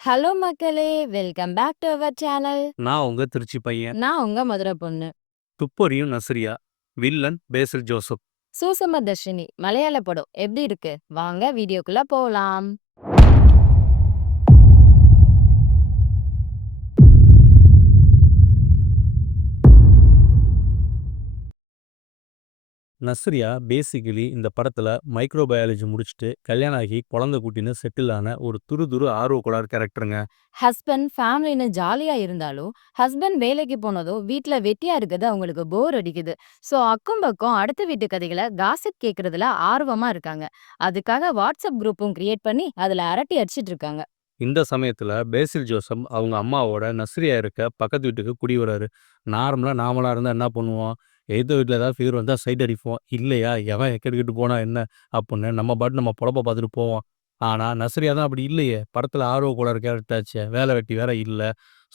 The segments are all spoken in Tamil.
ஹலோ மக்களே! Welcome back to our channel. நான் உங்க திருச்சி பையன். நான் உங்க மதுரை பொண்ணு. துப்பறியும் நஸ்ரியா. வில்லன் பேசில் ஜோசப். சூசம தர்ஷினி மலையாள படம் எப்படி இருக்கு? வாங்க வீடியோக்குள்ள போலாம். நஸ்ரியா பேசிக்கலி இந்த படத்துல மைக்ரோபயாலஜி முடிச்சுட்டு கல்யாணம் ஆகி குழந்தை குட்டின்னு செட்டில் ஆன ஒரு துரு ஆர்வக்கோளாறு கேரக்டருங்க. ஹஸ்பண்ட், ஃபேமிலின்னு ஜாலியா இருந்தாலும், ஹஸ்பண்ட் வேலைக்கு போனதும் வீட்ல வெட்டியா இருக்கது அவங்களுக்கு போர் அடிக்குது. ஸோ அக்கம் பக்கம் அடுத்த வீட்டு கதைகள காசிப் கேட்கறதுல ஆர்வமா இருக்காங்க. அதுக்காக வாட்ஸ்அப் குரூப்பும் கிரியேட் பண்ணி அதுல அரட்டை அடிச்சிட்டு இருக்காங்க. இந்த சமயத்துல பேசில் ஜோசப் அவங்க அம்மாவோட நஸ்ரியா இருக்க பக்கத்து வீட்டுக்கு குடி வராரு. நாமளா இருந்தா என்ன பண்ணுவோம்? எதித்த வீட்ல ஏதாவது ஃபீவர் வந்தா சைட் அடிப்போம். இல்லையா எவன் எக்கெடுக்கெட்டு போனா என்ன? அப்புட்ன்னு நம்ம பாட்டுக்கு நம்ம பொழப்ப பார்த்துட்டு போவோம். ஆனா நஸ்ரியா தான் அப்படி இல்லையே! படத்துல ஆர்வக்கோளாறு கேரக்டர் ஆச்சே! வேலை வெட்டி வேற இல்ல.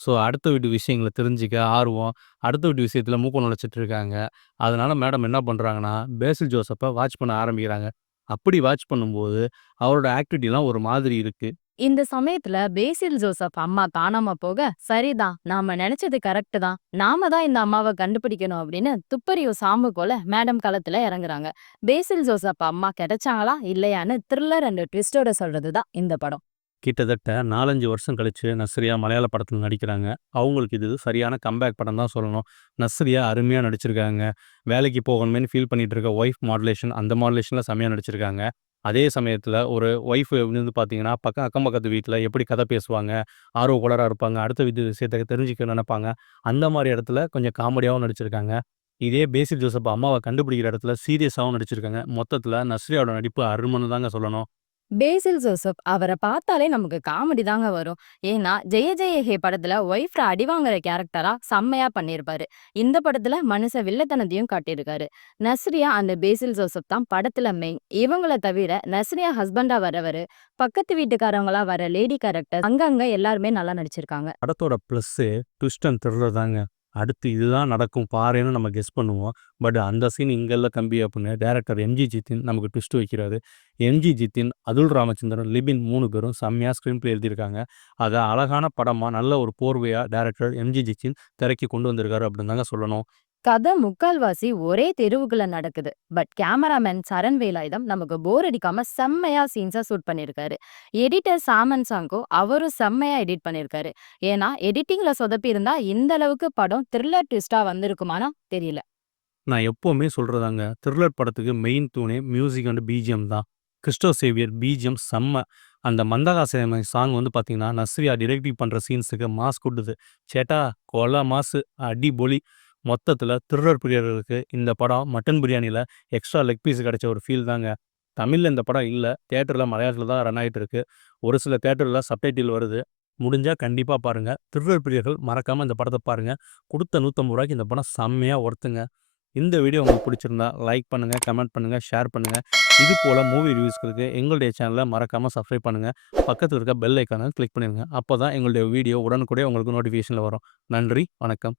ஸோ அடுத்த வீட்டு விஷயங்கள தெரிஞ்சுக்க ஆர்வம். அடுத்த வீட்டு விஷயத்துல மூக்க நுழைச்சிட்டு இருக்காங்க. அதனால மேடம் என்ன பண்றாங்கன்னா, பேசில் ஜோசப்ப வாட்ச் பண்ண ஆரம்பிக்கிறாங்க. அப்படி வாட்ச் பண்ணும்போது, அவரோட ஆக்டிவிட்டிலாம் ஒரு மாதிரி இருக்கு. இந்த சமயத்துல பேசில் ஜோசப் அம்மா காணாம போக, சரிதான் நாம நினைச்சது கரெக்ட் தான். நாம தான் இந்த அம்மாவ கண்டுபிடிக்கணும் அப்படின்னு துப்பறியும் சாம்பு போல மேடம் களத்துல இறங்குறாங்க. பேசில் ஜோசப் அம்மா கிடைச்சாங்களா இல்லையான்னு த்ரில்லர் அண்ட் ட்விஸ்டோட சொல்றதுதான் இந்த படம். கிட்டத்தட்ட 4, 5 வருஷம் கழிச்சு நஸ்ரியா மலையாள படத்துல நடிக்கிறாங்க. அவங்களுக்கு இது சரியான கம்பேக் படம் தான் சொல்லணும். நஸ்ரியா அருமையா நடிச்சிருக்காங்க. வேலைக்கு போகணுமேன்னு ஃபீல் பண்ணிட்டு இருக்க ஒய்ஃப் மாடுலேஷன், அந்த மாடுலேஷன்ல செம்மையா நடிச்சிருக்காங்க. அதே சமயத்துல ஒரு ஒய்ஃப் வந்து பார்த்தீங்கன்னா, அக்கம் பக்கத்து வீட்ல எப்படி கதை பேசுவாங்க, ஆர்வ கோளாறா இருப்பாங்க, அடுத்த வீட்டு விஷயத்த தெரிஞ்சுக்க நெனைப்பாங்க. அந்த மாரி இடத்துல கொஞ்சம் காமெடியாவும் நடிச்சிருக்காங்க. இதே பேசில் ஜோசப் அம்மாவ கண்டுபிடிக்கிற இடத்துல சீரியஸாவும் நடிச்சிருக்காங்க. மொத்தத்துல நஸ்ரியாவோட நடிப்பு அருமன்னு தாங்க சொல்லணும். பேசில் ஜோசப் அவர பார்த்தாலே நமக்கு காமெடி தாங்க வரும். ஏன்னா, ஜெய ஜெய ஹே படத்துல ஒய்ஃப்ட அடிவாங்குற கேரக்டரா செம்மையா பண்ணியிருப்பாரு. இந்த படத்துல மனுஷன் வில்லத்தனத்தையும் காட்டியிருக்காரு. நஸ்ரியா அண்ட் பேசில் ஜோசப் தான் படத்துல மெயின். இவங்கள தவிர நஸ்ரியா ஹஸ்பண்டா வரவரு, பக்கத்து வீட்டுக்காரவங்களா வர லேடி கேரக்டர் அங்கங்க எல்லாருமே நல்லா நடிச்சிருக்காங்க. படத்தோட ப்ளஸ்ஸு ட்விஸ்ட் அண்ட் த்ரில்லர் தாங்க. அடுத்து இதுதான் நடக்கும் பாரேன்னு நம்ம கெஸ் பண்ணுவோம். பட் அந்த சீன் இங்க இல்ல தம்பி அப்புட்ன்னு டைரக்டர் எம்ஜி ஜித்தின் நமக்கு ட்விஸ்ட் வைக்கிறாரு. எம்ஜி ஜித்தின், அதுல் ராமச்சந்திரன், லிபின் 3 பேரும் செம்மையா ஸ்க்ரீன் ப்ளே எழுதியிருக்காங்க. அத அழகான படமா நல்ல ஒரு போர்வையா டைரக்டர் எம்ஜி ஜித்தின் திரைக்கு கொண்டு வந்திருக்காரு அப்படின்னு தாங்க சொல்லணும். கதை முக்கால்வாசி ஒரே தெருவுக்குள்ள நடக்குது. பட் கேமராமேன் சரண் வேலாயுதம் நமக்கு போர் அடிக்காம செம்மையா சீன்ஸா ஷூட் பண்ணியிருக்காரு. எடிட்டர் சாமன் சாங்கோ அவரும் செம்மையா எடிட் பண்ணியிருக்காரு. ஏன்னா எடிட்டிங்ல சொதப்பி இருந்தா இந்த அளவுக்கு படம் த்ரில்லர் ட்விஸ்டா வந்திருக்குமானா தெரியல. நான் எப்பவுமே சொல்றதாங்க. த்ரில்லர் படத்துக்கு மெயின் தூணே மியூசிக் அண்ட் பிஜிஎம் தான். கிறிஸ்டோ சேவியர் பிஜிஎம் செம்ம. அந்த மந்தகாசம் சாங் வந்து பார்த்தீங்கன்னா, நஸ்ரியா டிரெக்டிவ் பண்ற சீன்ஸுக்கு மாஸ் குட்டுது. சேட்டா கொல மாசு அடிபொலி. மொத்தத்தில த்ரில்லர் பிரியர்களுக்கு இந்த படம் மட்டன் பிரியாணில எக்ஸ்ட்ரா லெக் பீஸ் கிடைச்ச ஒரு ஃபீல் தாங்க. தமிழ்ல இந்த படம் இல்ல. தியேட்டர்ல மலையாளத்தில தான் ரன் ஆயிட்டு இருக்கு. ஒரு சில தியேட்டர்ல சப்டைட்டில் வருது. முடிஞ்சா கண்டிப்பா பாருங்க. த்ரில்லர் பிரியர்கள் மறக்காம இந்த படத்த பாருங்க. குடுத்த ரூ. 150க்கு இந்த படம் செம்மையா ஒர்த்துங்க. இந்த வீடியோ உங்களுக்கு பிடிச்சிருந்தா லைக் பண்ணுங்க, கமெண்ட் பண்ணுங்க, ஷேர் பண்ணுங்க. இது போல மூவி ரிவ்யூஸ்களுக்கு எங்களுடைய சேனல மறக்காம சப்ஸ்கிரைப் பண்ணுங்க. பக்கத்துல இருக்க பெல் ஐகான கிளிக் பண்ணிருங்க. அப்பதான் எங்களுடைய வீடியோ உடனுக்குடைய உங்களுக்கு நோட்டிஃபிகேஷன்ல வரும். நன்றி, வணக்கம்.